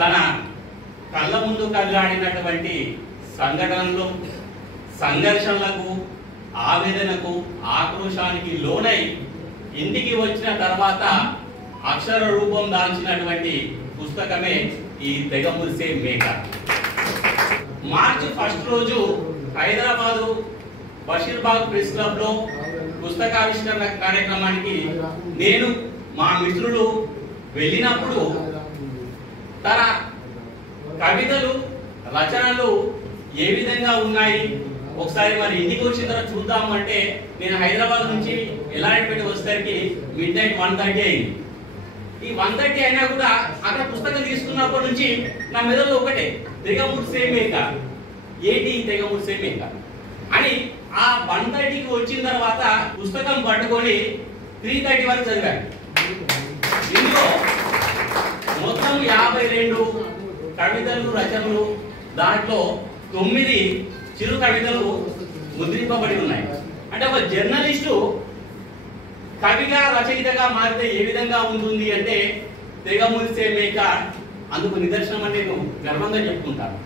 తన కళ్ళ ముందు కళ్ళాడినటువంటి సంఘటనలు, సంఘర్షణలకు, ఆవేదనకు, ఆక్రోశానికి లోనై ఇంటికి వచ్చిన తర్వాత అక్షర రూపం దాల్చినటువంటి పుస్తకమే ఈ తెగ మురిసే మేక. మార్చి 1 రోజు హైదరాబాదు బషీర్బాగ్ ప్రెస్ క్లబ్ లో పుస్తకావిష్కరణ కార్యక్రమానికి నేను మా మిత్రులు వెళ్ళినప్పుడు తన కవితలు, రచనలు ఏ విధంగా ఉన్నాయి ఒకసారి మరి ఇంటికి వచ్చిన తర్వాత చూద్దాము అంటే నేను హైదరాబాద్ నుంచి ఎల్లారెడ్డిపేట వచ్చేసరికి midnight 1:30 అయింది. ఈ 1:30 అయినా కూడా అక్కడ పుస్తకం తీసుకున్నప్పటి నుంచి నా మెదడులో ఒకటే, తెగ మురిసే మేక. ఏంటి తెగ మురిసే మేక అని ఆ 1:30కి వచ్చిన తర్వాత పుస్తకం పట్టుకొని 3:30 వరకు చదివాను. ఇందులో మొత్తం 52 కవితలు, రచనలు, దాంట్లో 9 చిరు కవితలు ముద్రింపబడి ఉన్నాయి. అంటే ఒక జర్నలిస్టు కవిగా, రచయితగా మారితే ఏ విధంగా ఉంటుంది అంటే తెగ మురిసే మేక అందుకు నిదర్శనం అని నేను గర్వంగా చెప్పుకుంటాను.